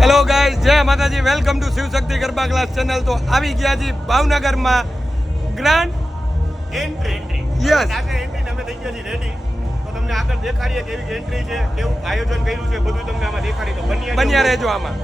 Hello guys, જય માતાજી. Welcome to Shivshakti garba class channel. તો આવી ગયા છીએ ભાવનગરમાં ગ્રાન્ડ એન્ટ્રી યસ આજે એન્ટ્રી અમે થઈ ગયા છીએ રેડી. તો તમને આગળ દેખાડીએ કેવી એન્ટ્રી છે, કેવું આયોજન કર્યું છે, બધું તમને આમાં દેખાડી. તો બન્યા રહેજો આમાં.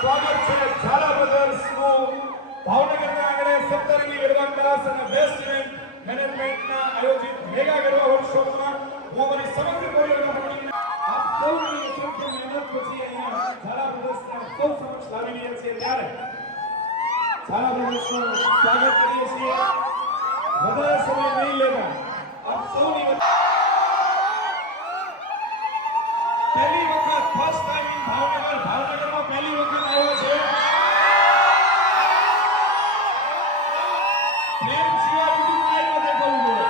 સ્વાગત છે ઝાલા બ્રધર્સનું ભાવનગરના આંગણે 17મી ગરબા ક્લાસ અને બેસ્ટ ઇવેન્ટ મેનેજમેન્ટના આયોજિત મેગા ગરબા વર્કશોપમાં હું અમારી સમગ્ર બોર્ડરના મંડળીને આપ સૌની અસંખ્ય મહેનત પછી અહીંયા ઝાલા બ્રધર્સને સૌ સમક્ષ લાવી રહ્યા છીએ ત્યારે ઝાલા બ્રધર્સનું સ્વાગત કરીએ છીએ. વધારે સમય નહીં લેવા આપ સૌની પહેલી વખત ફર્સ્ટ ટાઈમ ઇન ભાવનગરમાં પહેલી વખત આવ્યો છે. પ્રેમ સિવાય બીજું કાંઈ ન દેખાવું જોઈએ.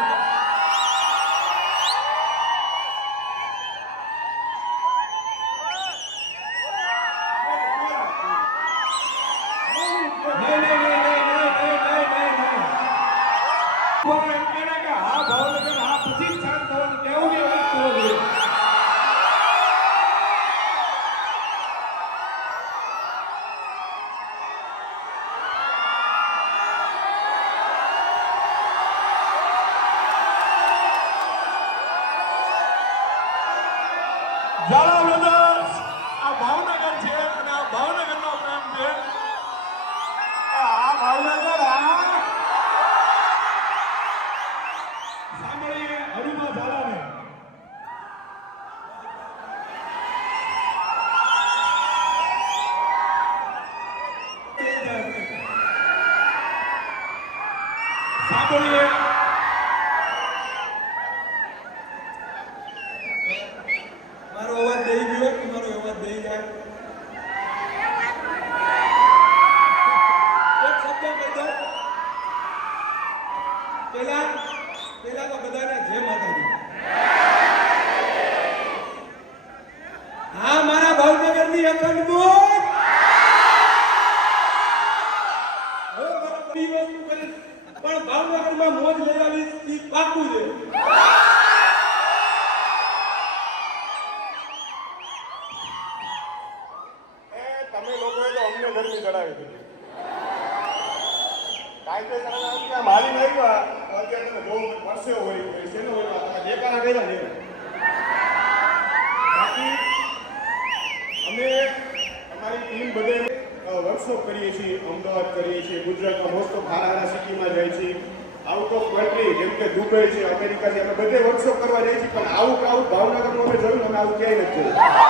નહીં. પણ એમ કહે કે હા ભાવનગર હા પછી બોલીએ. મારો અવાજ દઈ ગયો કે મારો અવાજ દઈ જાય? એક શબ્દ કહી દો. પેલા તો બધાને જય માતાજી. હા, મારા ભાવનગરની અખંડ બોલ. હવે મારો બધી વસ્તુ કરીશ, પણ ભાવનગરમાં મોજ લઈ આવીશ, એ પાકું છે. તમે લોકોએ તો અમને ગરમી ચડાવી દીધી. કાયદેસર મારી નહીં તો અત્યારે તમે બહુ વર્ષે હોય શેનો હોય તમે દેખાડા કર્યા ને બાકી અમે અમારી ટીમ બધે વર્કશોપ કરીએ છીએ, અમદાવાદ કરીએ છીએ, ગુજરાતમાં મોસ્ટ ઓફ હારા સિટીમાં જાય છે, આઉટ ઓફ કન્ટ્રી જેમ કે દુબઈ છે, અમેરિકા છે, અમે બધે વર્કશોપ કરવા જાય છીએ, પણ આવું ક્રાઉડ ભાવનગરમાં અમે જોયું અમે આવું ક્યાંય નથી જોયું.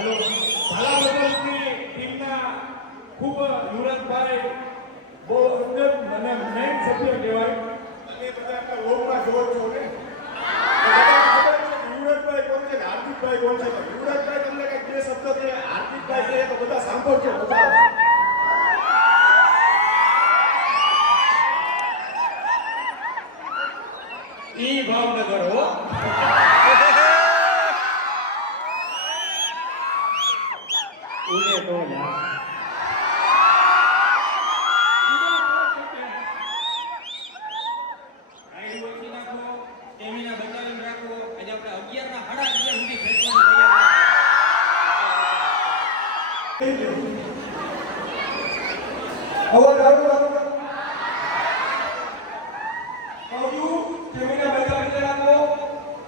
હેલો, ભાલાવદરની ટીમના ખૂબ યુવરાજભાઈ બહુ ઉત્તમ અને મેઇન સભ્ય કહેવાય. અને બધા આપણા લોકમાં જોવો છો ને યુવરાજભાઈ કોણ છે ને હાર્દિકભાઈ કોણ છે? યુવરાજભાઈ તમને કંઈક બે શબ્દ છે, હાર્દિકભાઈ છે તો બધા સાંભળજો. ઈ ભાવનગર હો. ઉને તો ના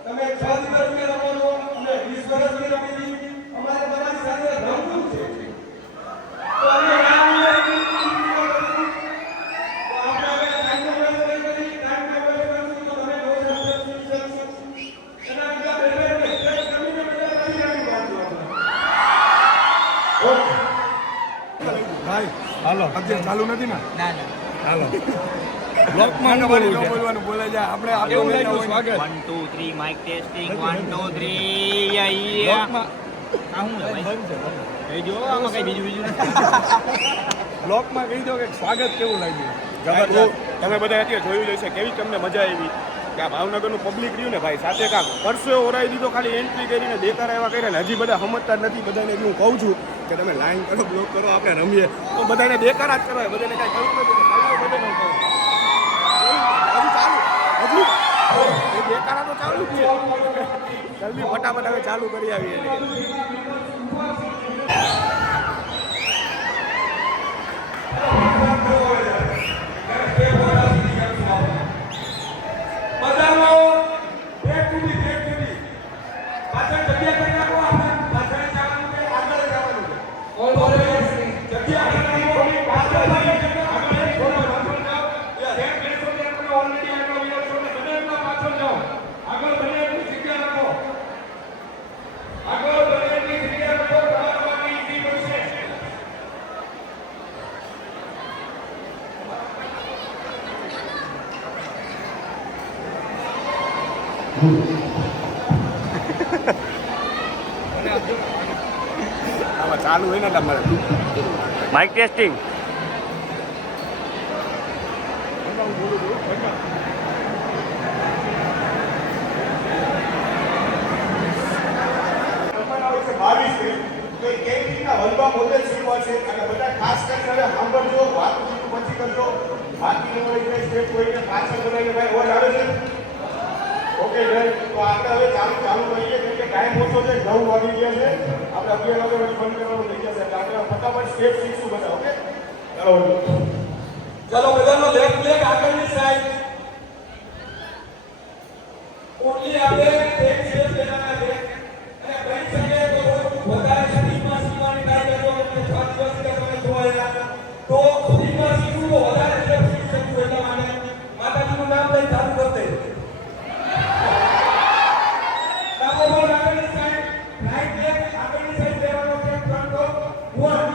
તમે 6 દિવસની રમવાનો અને 20 વર્ષની રમેલી અમારે તમારી સાથે રમવું છે. તો અમે આપણે ભાઈ હાલો અત્યારે ચાલુ નથી ને? ના હાલો બ્લોકમાં ન બોલવાનું બોલે જાય આપણે કેવું લાગ્યું સ્વાગત? 1 2 3 માઇક ટેસ્ટિંગ 1 2 3 યા આ હું ભાઈ જો આમાં કઈ બીજું બ્લોકમાં કહી દો કે સ્વાગત કેવું લાગ્યું? તમે બધા અત્યારે જોયું જ હશે કેવી તમને મજા આવી કે આ ભાવનગરનું પબ્લિક રહ્યું ને ભાઈ સાથે કાંક પરસો ઓરાઈ દીધો, ખાલી એન્ટ્રી કરીને દેખાડા એવા કર્યા ને હજી બધા સમજતા જ નથી. બધાને હું કહું છું કે તમે લાઈન કરો, બ્લોક કરો, આપણે રમીએ તો બધાને દેખાડા જ કરવા, બધાને કાંઈ કહ્યું નથી. બધાને હજુ દેખાડા તો ચાલુ જ છે. જલ્દી ફટાફટ હવે ચાલુ કરી આવીએ. આમાં ચાલુ હોય ને તમારે માઇક ટેસ્ટિંગ ખાસ કરીને હવે સાંભળજો, વાતો પછી કરજો. બાકી પાછળ બનાવીને ભાઈ અવાજ આવે છે. ઓકે રાઈટ, તો આપણે હવે ચાલુ કરીએ કેમ કે ટાઈમ ઓછો છે, 9 વાગી ગયા છે. આપણે 11 વાગે ફોન કરવાનું થઈ જશે એટલે આપણે ફટાફટ સ્ટેપ શીખશું બધા. ઓકે ચાલો ચાલો બધાનો લેફ્ટ લેગ આગળની સાઈડ. ઓનલી આપણે એક શેર લેવાના છે અને બની શકે તો વધારે સ્પીડમાં શીખવાની ટ્રાય કરજો અને 6 દિવસ કે તમે જોયા તો સ્પીડમાં શીખવું તો વધારે સ્ટેપ શીખી શકું એટલા માટે માતાજીનું નામ લઈ ચાલુ કરતે ડાબો પગ આગળની સાઈડ રાઈટ લેગ આગળની સાઈડ લેવાનો છે ફ્રન્ટ પગ 1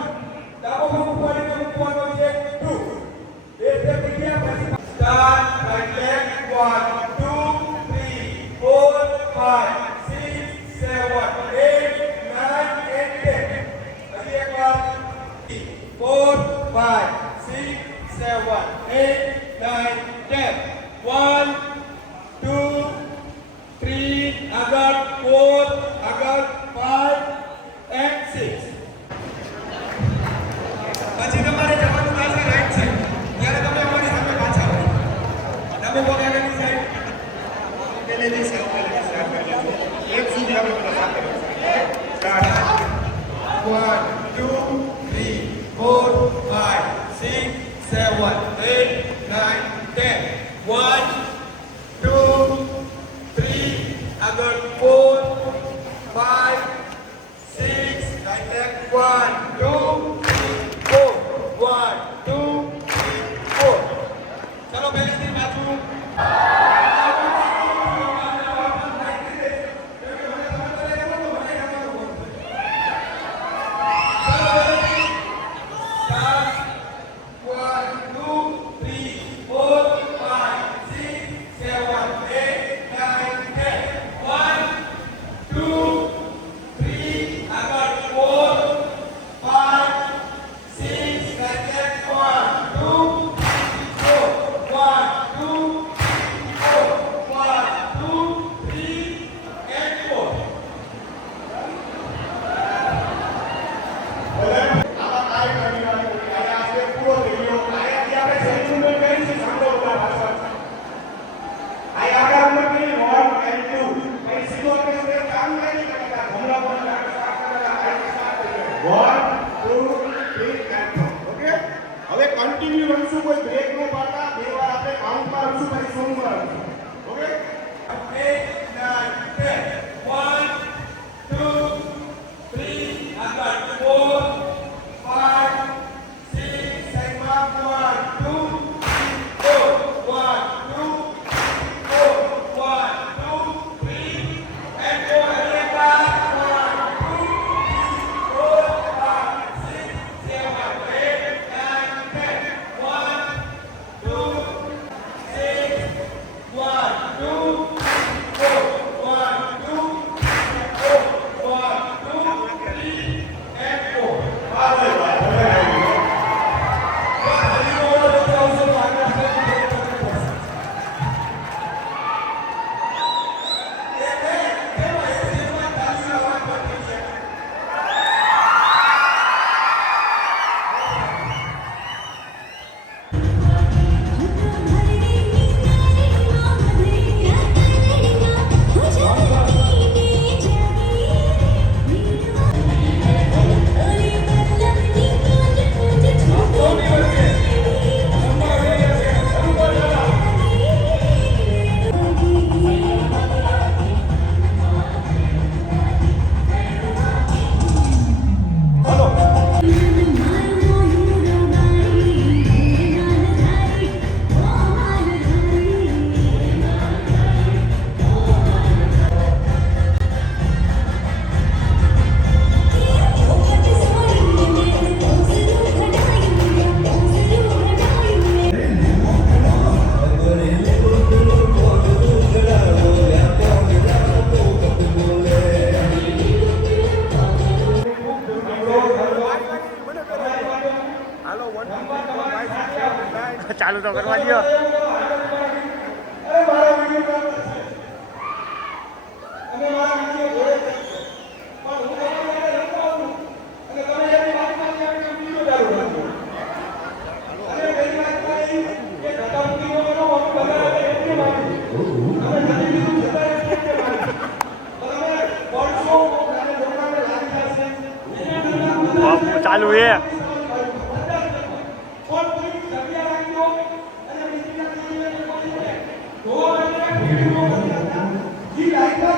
ડાબો પગ ઉપાડીને મૂકવાનો છે 2 બે સ્ટેપ થઈ ગયા પછી start right leg 1 2 4, 5, 6, 7, 8, 9, and 10. Again, 4, 5, 6, 7, 8, 9, 10. 1, 2, 3, આગળ 4, આગળ 5, and 6. પછી તમારે જવાનું થશે રાઈટ સાઈડ. ત્યારે તમે અમારી સામે પાછા આવો. ડાબો પગ આગળની સાઈડ. પહેલેથી સાઈડ સ્ટાર્ટ કરી લેજો. એક સુધી આપણે બધા સાથે સ્ટાર્ટ 1 2 3 4 5 6 7 8 9 10 1 2 3 આગળ 4 5 6 રાઈટ લેગ 1 2 3 4 1 2 3 4 ચલો પહેલેથી પાછું કન્ટિન્યુ રમશું કોઈ બ્રેક નો પાડતા બે વાર આપણે કાઉન્ટમાં રમશું પછી સોંગમાં રમશું ઓકે 8 9 10 1 2 3 આગળ 4 5 6 સાઈડમાં 1 2 4 1 2 4 1 2 3 and 4 again 1 2 4 5 6 7 8 ચાલુ તો કરવા દો. ચાલુ એ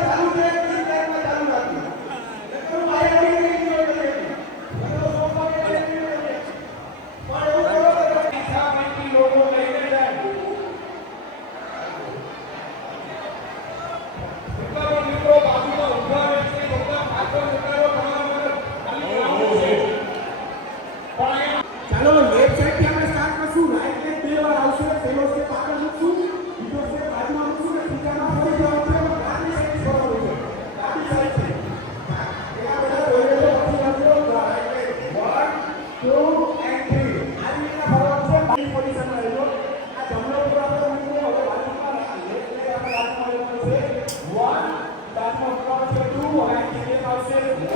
ચાલુ છે એ ટાઈમમાં ચાલુ રાખી. નકર હું આયા વગર નહીં જોઈ કરી. નકર હું સોફા કે નહીં જોઈ કરી. પણ એવું કરો કે પૈસામાંથી લોકો લઈને જાય. એટલા પણ મિત્રો બાજુમાં ઊભા રહે છે, બધા પાછળ જતા રહો, તમારા માટે ખાલી આવું છે. પણ અહીંયા ચાલો વેબસાઇટ થી આપણે સ્ટાર્ટ કરશું. રાઈટ લેફ્ટ બે વાર આવશે. પહેલો સ્ટેપ આગળ મૂકશું, બીજો સ્ટેપ બાજુમાં મૂકશું ને ત્રીજામાં ફરી જવાનું છે. ડાબી સાઈડ છોડવાનું છે. ડાબી સાઈડ છે. એના બધા જોઈ લેજો. પછી આપજો રાઈટ લેફ્ટ 1 2 and 3 આ રીતના ફરવાનું છે. બાજુ પોઝિશનમાં રહેજો. આ જમણો ઉપર આપણે મૂકીએ. હવે બાજુમાં લેફ્ટ લેગ આપણે બાજુમાં લેવાનું છે. 1 બાજુમાં મૂકવાનું છે. 2 અને સ્ટેપ આવશે 1 2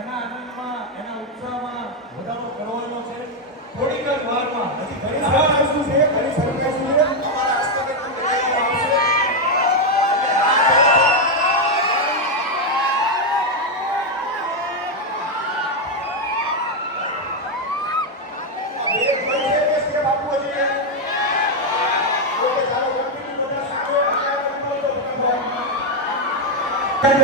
એના આનંદમાં, એના ઉત્સાહમાં વધારો કરવાનો છે. થોડીક જ વારમાં હજી ઘણી સારી વસ્તુ છે, ઘણી સરપ્રાઈઝ છે. અમારા હસ્તગત આવશે. Thank you.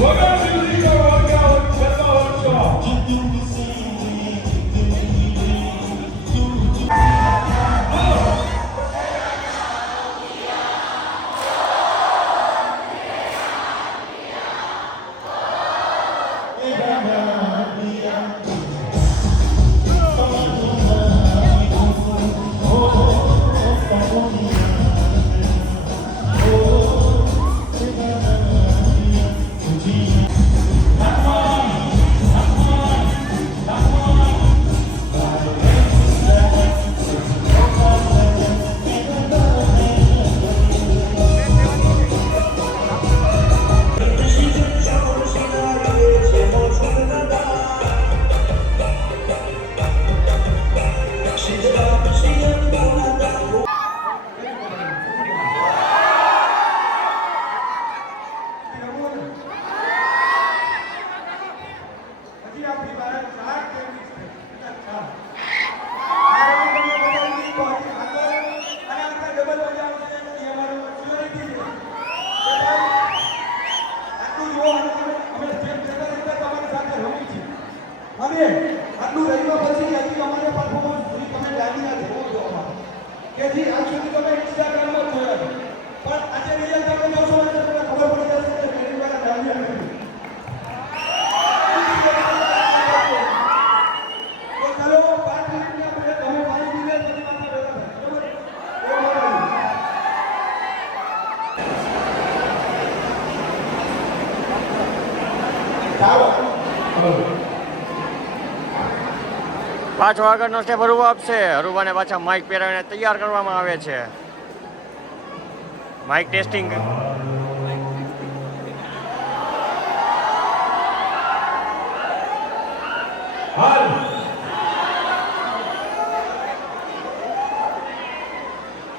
વગર મ્યુઝિક વર્કઆઉટ હજી આપણી પાસે 4 ટેકનિક્સ છે. ચાર. આ રમત તમે બતાવી તો હજી આગળ અને આપણે ડબલ બજાવશે એ અમારું પ્યોરિટી છે. કે ભાઈ આટલું જો અમે જેમ જતા રીતે તમારી સાથે રમી છે. અને આટલું રમ્યા પછી હજી અમારે પરફોર્મન્સ તમે દાદીના જેવો છો અમારે. કે જી આજ સુધી તમે ઇન્સ્ટાગ્રામમાં જોયા છે. પણ આજે રિયલ તમે જોશો એટલે તમને ખબર પડી જશે કે મેરી વાળા દાદીયા નથી. પાછો આગળનો સ્ટેપ હરુવા આપશે. હરુવાને પાછા માઇક પહેરાવીને તૈયાર કરવામાં આવે છે. Mic testing. હાલ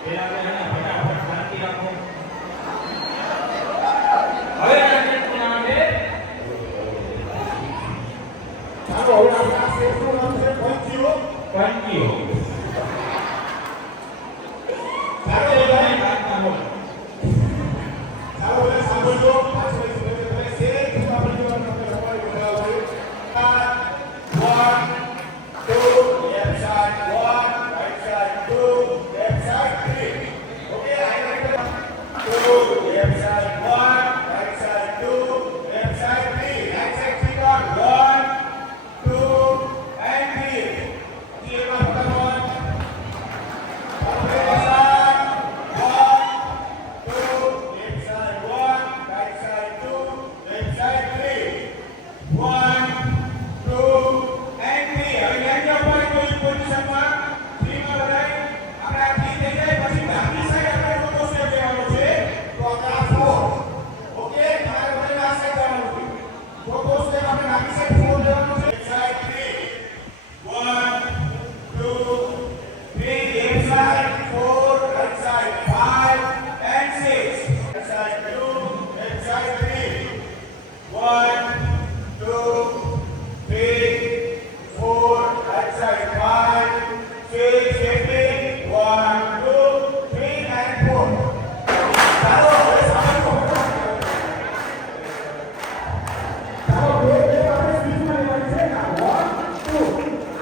ફટાફટ શાંતિ રાખો. હવે આ સ્ટેપનું નામ છે ચાલો હવે આપણા સ્ટેપનું નામ છે પંચીઓ. પંચીઓ. ચાલો બધાને ચાલો બધા સાંભળજો. પાછળ તમે સેજ સાંભળજો અને તમે રમાડી બનાવો. 1 2 left side 1 right side 2 left side 3. Okay, I like that. 2 left side 1 right side 2 left side 3. Right side 3 1 2 and 3. Clear up the one. Okay, side 1 2 left side 1 right side 2 left side 3. 1 2 and 3. હવે લાગ્યો પર કોઈ પોઝિશનમાં 3 માં બધાય આપણે આ 3 થઈ જાય પછી બાકી સાઈડ આપણે ચોથો સ્ટેપ લેવાનો છે. તો આપણે આ 4. ઓકે, તમારે બધાને આ સાઈડ જવાનું છે. ચોથો સ્ટેપ આપણે બાકી સાઈડ 4 લેવાનો છે. Side 3 1 2 3 left side 4 right side 5 and 6. Right side 2 left side 3 1 2 3 4 right side 5 6 7 1 2 3 and 4. ચાલો હવે સાંભળો. ચાલો બે આપણે સ્પીડમાં લેવાની છે. 1 2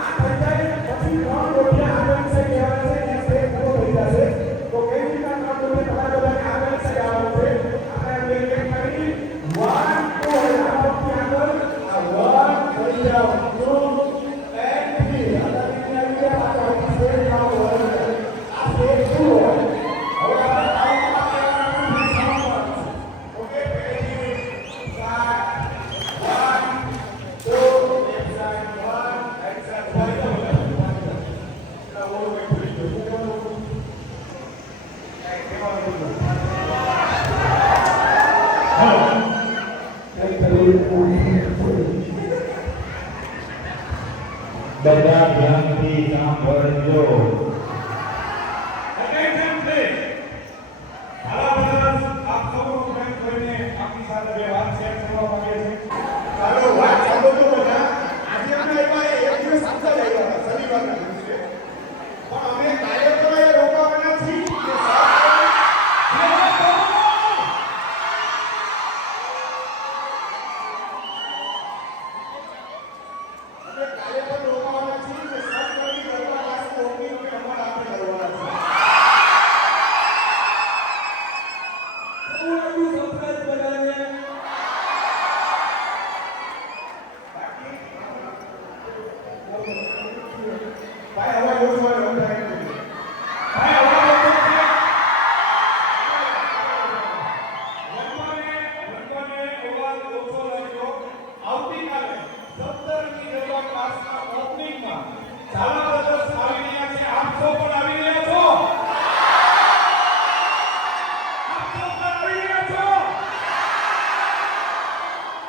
આ થઈ જાય પછી 3 ગોઠિયા આગળની સાઈડ લેવાના છે. નેક્સ્ટ સ્ટેપ પૂરો થઈ જશે. તો કેવી રીતના કામ કરવું તમારે બધાને આગળની સાઈડ આવવાનું છે. આપણે બે એક કરી 1 2 અને આ પગથી આગળ આ 1 થઈ જાઓ 2 and 3. આ તરીકે આવી ગયા આ ચોથી સ્ટેપ જાઓ 1 આ સ્ટેપ શું હોય. હવે આપણે કાઉન્ટમાં લેવાનું છે. સાઉન્ડ ઓકે, પહેલી 1 2 left side 1 right side 5 બધા ધ્યાનથી સાંભળજો. ચાલો વાત સાંભળજો બધા. આજે અમે આવ્યા એક દિવસ આગળ આવ્યા હતા શનિવારના દિવસે. પણ અમે કાર્યક્રમે રોકાવાના છીએ કે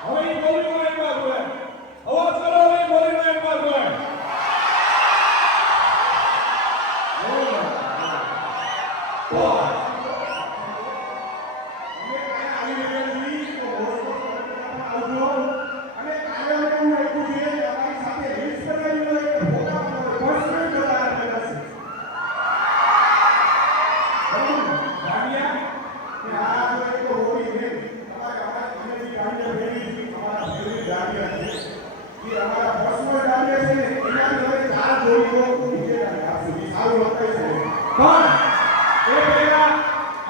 હવે ઈ બોલીનો એક વાર બોલે. અવાજ કરો હવે ઈ બોલીનો એક વાર બોલે. પણ એ પહેલા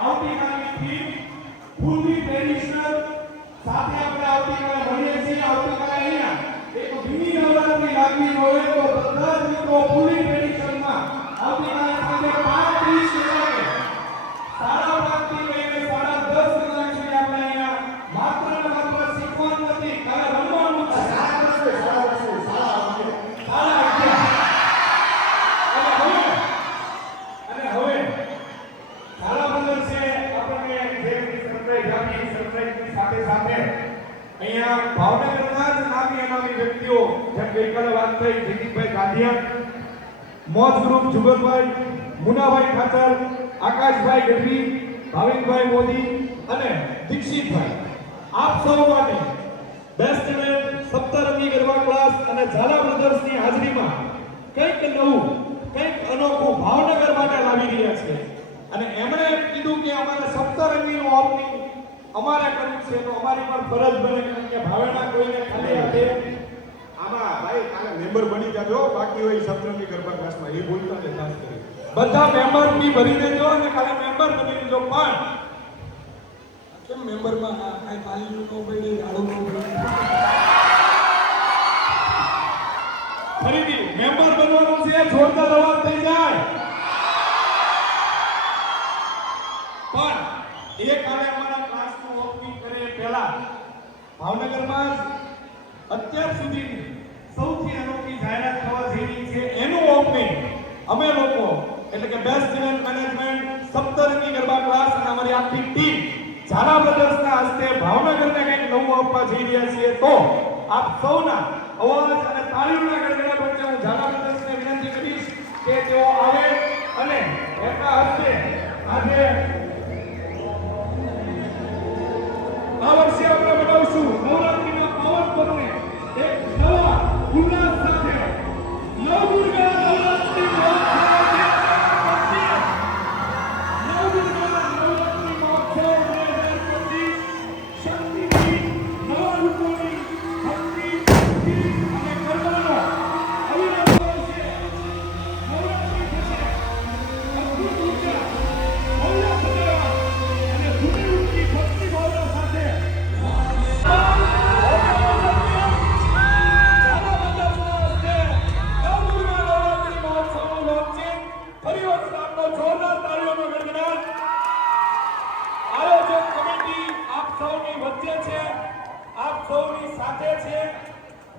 આવતીકાલની થીમ ફૂલની ટ્રેડિશનલ સાથે આપણે આવતીકાલે મળીએ છીએ. આવતીકાલે અહીંયા એક મિની નવરાત્રી લાગવી હોય તો બધા જ મિત્રો ફૂલની ટ્રેડિશનલમાં આવતીકાલે સાંજે 5:30 કલાકે 5:30 થી લઈને 10:30 કલાક સુધી આપણે અહીંયા માત્ર ને માત્ર શીખવાનું નથી, કાલે રમવાનું છે. અહીંયા ભાવનગરના જ નામી અનામી વ્યક્તિઓ જેમ ગઈકાલે વાત થઈ જયદીપભાઈ ગાંધીયા, મોજ ગ્રુપ જુગલભાઈ, મુનાભાઈ ઠાકર, આકાશભાઈ ગઢવી, ભાવિનભાઈ મોદી અને દીક્ષિતભાઈ, આપ સૌ માટે બેસ્ટ ટેલેન્ટ સપ્તરંગી ગરબા ક્લાસ અને ઝાલા બ્રધર્સની હાજરીમાં કંઈક નવું, કંઈક અનોખું ભાવનગર માટે લાવી રહ્યા છે. અને એમણે એમ કીધું કે અમારે સપ્તરંગીનું ઓપનિંગ અમારે કરવું છે તો અમારી પણ ફરજ બને કે ભાવેના કોઈને ખાલી હાથે આમાં ભાઈ કાલે મેમ્બર બની જાજો, બાકી હોય સપ્તરંગી ગરબા ક્લાસમાં એ બોલતા ને ખાસ કરી બધા મેમ્બર ફી ભરી દેજો અને ખાલી મેમ્બર બની દેજો. પણ કેમ મેમ્બરમાં કાંઈ તાલીમ ન પડી, ગાળો ન પડી, ફરીથી મેમ્બર બનવાનું છે, જોરદાર અવાજ થઈ જાય. પણ એ કાલે અમારા ક્લાસનું ઓપનિંગ કરે પહેલા ભાવનગરમાં જ અત્યાર સુધી સૌથી અનોખી જાહેરાત થવા જઈ રહી છે, એનું ઓપનિંગ અમે લોકો એટલે કે best event management Saptarangi garba class અને અમારી આખી ટીમ ઝાલા બ્રધર્સના હસ્તે ભાવનગરને કંઈક નવું આપવા જઈ રહ્યા છીએ. તો આપ સૌના અવાજ અને તાળીઓના ગડગડાટ વચ્ચે હું ઝાલા બ્રધર્સને વિનંતી કરીશ કે તેઓ આવે અને એમના હસ્તે આજે આ વર્ષે આપણે બનાવશું નવરાત્રીના પાવન પર્વને એક નવા ઉલ્લાસ સાથે નવદુર્ગા નવરાત્રી શક્તિની નવા રૂપોની ભક્તિ અને કર્મનો અવિરત છે. નવરાત્રી થશે અદ્ભુત ઉર્જા, ભવ્ય સજાવટ અને જુદી ઉઠતી ભક્તિ ભાવના સાથે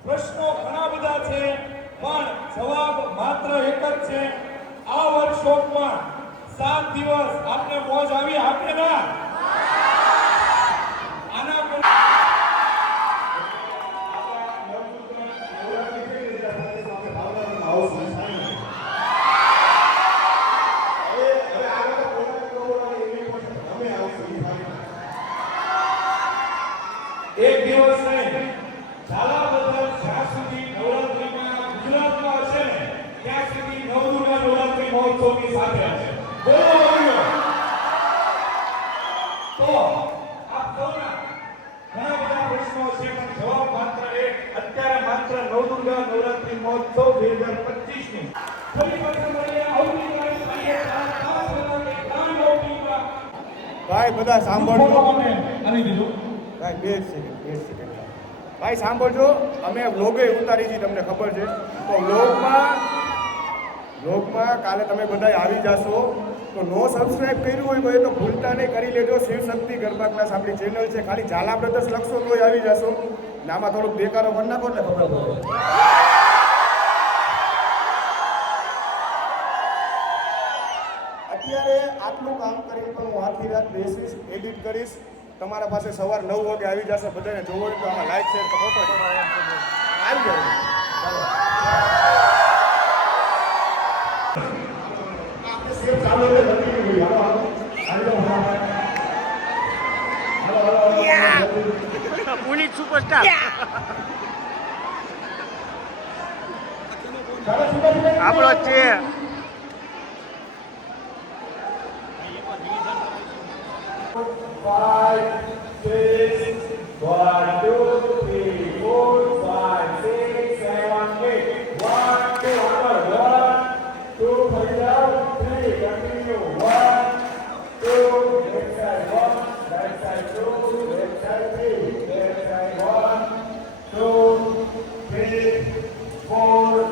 પ્રશ્નો ઘણા બધા છે પણ જવાબ માત્ર એક જ છે. આ વર્કશોપમાં 7 દિવસ આપને મોજ આવી આપે ના આના એક દિવસ નહીં, ઝાલા બ્રધર્સ જ્યાં સુધી નવરાત્રીમાં ગુજરાતમાં હશે ને ત્યાં સુધી નવદુર્ગા નવરાત્રી મહોત્સવની સાથે હશે. બોલો બોલો. તો આપ સૌના ઘણા બધા પ્રશ્નો છે પણ જવાબ માત્ર એક. અત્યારે માત્ર નવદુર્ગા નવરાત્રી મહોત્સવ 2025 ની ફરી પાછા મળીએ આવતીકાલે સાંજે 4:30 ગ્રાન્ડ ઓપનિંગમાં. ભાઈ બધા સાંભળજો આવી દીધું ભાઈ, બે જ સેકન્ડ ભાઈ સાંભળજો. અમે વ્લોગે ઉતારી છે, તમને ખબર છે. તો વ્લોગમાં કાલે તમે બધા આવી જાશો. તો નો સબસ્ક્રાઇબ કર્યું હોય તો એ તો ભૂલતા નહીં, કરી લેજો. શિવશક્તિ ગરબા ક્લાસ આપણી ચેનલ છે. ખાલી ઝાલા બ્રધર્સ લખશો તોય આવી જાશો. ને આમાં થોડુંક દેકારો કરી નાખો એટલે ખબર પડે. અત્યારે આટલું કામ કરીને પણ હું આખી રાત બેસીશ, એડિટ કરીશ, તમારા પાસે સવાર 9 વાગે આવી જશે. બધાને જોવો હોય તો આમાં લાઈક શેર તો ફોટો આવી જાય. ચાલો આપણે શેર ચાલુ છે નથી ગઈ. હાલો પુનિત સુપરસ્ટાર આપણો જ છે. 5, 6, 1, 2, 3, 4, 5, 6, 7, 8. 1, 2, 1, 2, 3, continue. 1, 2, left side 1, right side 2, left side 3, left side 1, 2, 3, 4,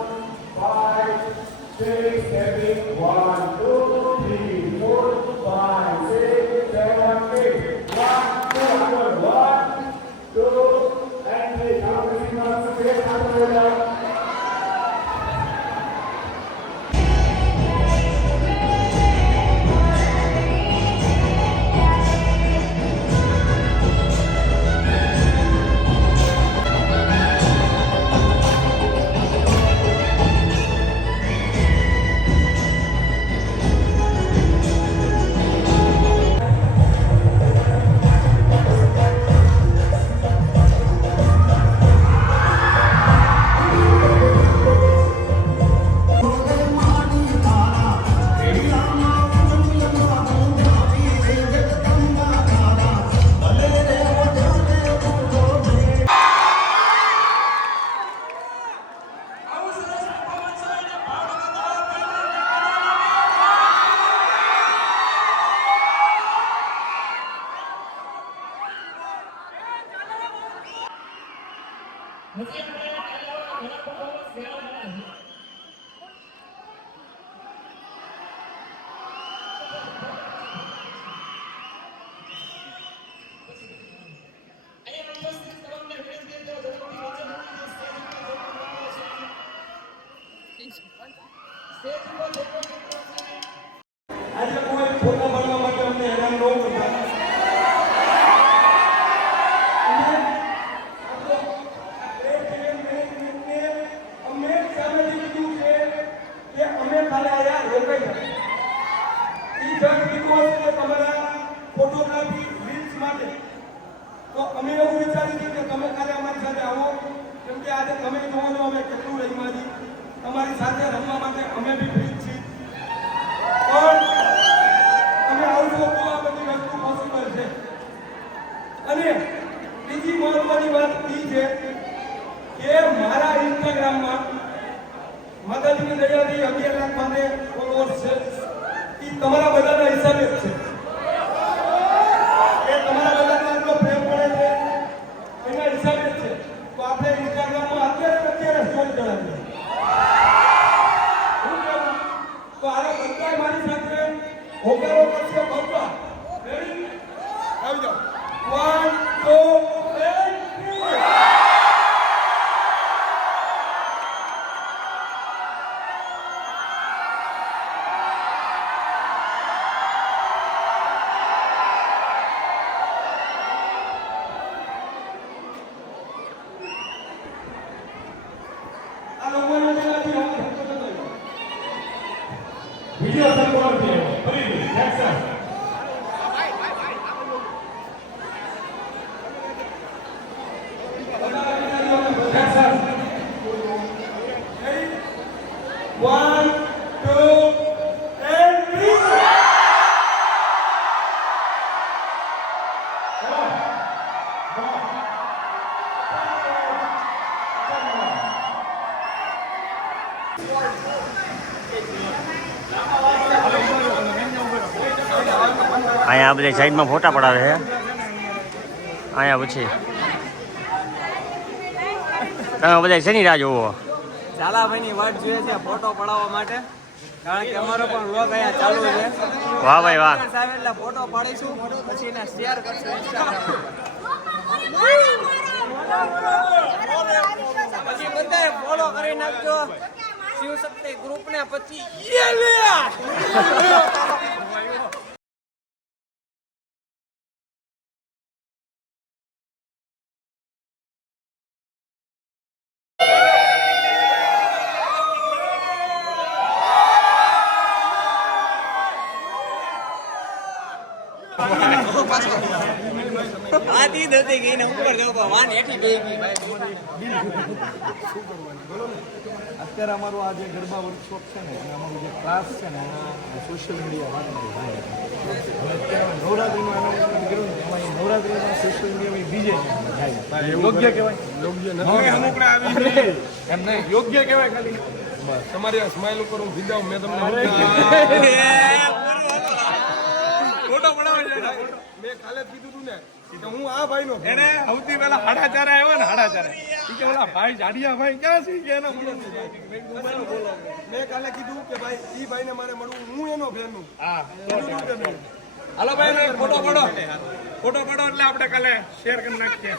5, 6, 7, 1, 2, 3, 4, 5, 6, 7, 8. 1, 2, and 3. Now the signal is clear. આજે કોઈ ફોટા પાડવા માટે અમને હેરાન ન કરતા. અમે સામેથી કીધું છે કે અમે ખાલી આયા રોકાઈ જાય. એ જજ કીધું હશે કે તમારા ફોટોગ્રાફી રીલ્સ માટે, તો અમે એવું વિચાર્યું કે તમે ખાલી અમારી સાથે આવો, કેમ કે આજે તમે જોવો છો અમે કેટલું રહીમાં છીએ. તમારી સાથે રમવા માટે અમે બી ફ્રી છીએ, પણ તમે આવશો તો આ બધી વસ્તુ પોસિબલ છે. અને બીજી મહત્વની વાત એ છે કે મારા ઇન્સ્ટાગ્રામમાં માતાજીની દયાથી 11 લાખ માટે ફોલોઅર્સ છે. એ તમારા બધાના હિસાબે જ છે. એ તમારા બધાને આટલો પ્રેમ મળે છે એના હિસાબે જ છે. તો આપણે ઇન્સ્ટાગ્રામમાં અત્યારે સ્ટોરી ચડાવીએ. તો આને બધા મારી સાથે હોકારો કરશે. બધા રેડી? આવી જાઓ. 1, 2, and 3. આ લોકોને તેનાથી વિડિયો સંપૂર્ણ થયો. ફરીથી એક્શન. One, two, and 3. અહીંયા બધા સાઈડમાં ફોટા પડાવે છે. અહીંયા પછી તમે બધા શેની રાહ જોવો? ઝાલાભાઈની વાટ જોઈએ છે ફોટો પડાવવા માટે, કારણ કે અમારો પણ વ્લોગ અહીંયા ચાલુ છે. વાહ ભાઈ વાહ. સાહેબ એટલે ફોટો પાડીશું, પછી એને શેર કરશું ઇન્સ્ટાગ્રામ. પછી બધાએ ફોલો કરી નાખજો શિવશક્તિ ગ્રુપને. પછી જીદ હતી કે એને ઉપર જવું પણ વાન હેઠી બે ગઈ ભાઈ અત્યારે અમારું આ જે ગરબા વર્કશોપ છે ને અને અમારું જે ક્લાસ છે ને એના સોશિયલ મીડિયા વાત કરી ભાઈ હવે અત્યારે નવરાત્રિનું એનાઉન્સમેન્ટ કર્યું ને એમાં એ નવરાત્રિમાં સોશિયલ મીડિયામાં બીજે થાય યોગ્ય કહેવાય યોગ્ય નથી એમ નહીં યોગ્ય કહેવાય ખાલી તમારી આ સ્માઈલ ઉપર હું ભીજાઉં મેં તમને ફોટો પડાવે છે મેં કાલે જ કીધું તું ને કે હું આ ભાઈનો એને સૌથી પહેલા 4:30 આવ્યો ને 4:30 કે ઓલા ભાઈ જાડિયા ભાઈ ક્યાં છે કે એનો મેં કાલે કીધું કે ભાઈ ઈ ભાઈને મારે મળવું હું એનો ફેરનું હા હાલો ભાઈ ફોટો પડો એટલે આપણે કાલે શેર કરી નાખીએ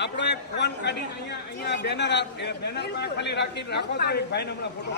આપણો એક ફોન કાઢી અહીંયા બેનર માં ખાલી રાખો તો એક ભાઈને હમણાં ફોટો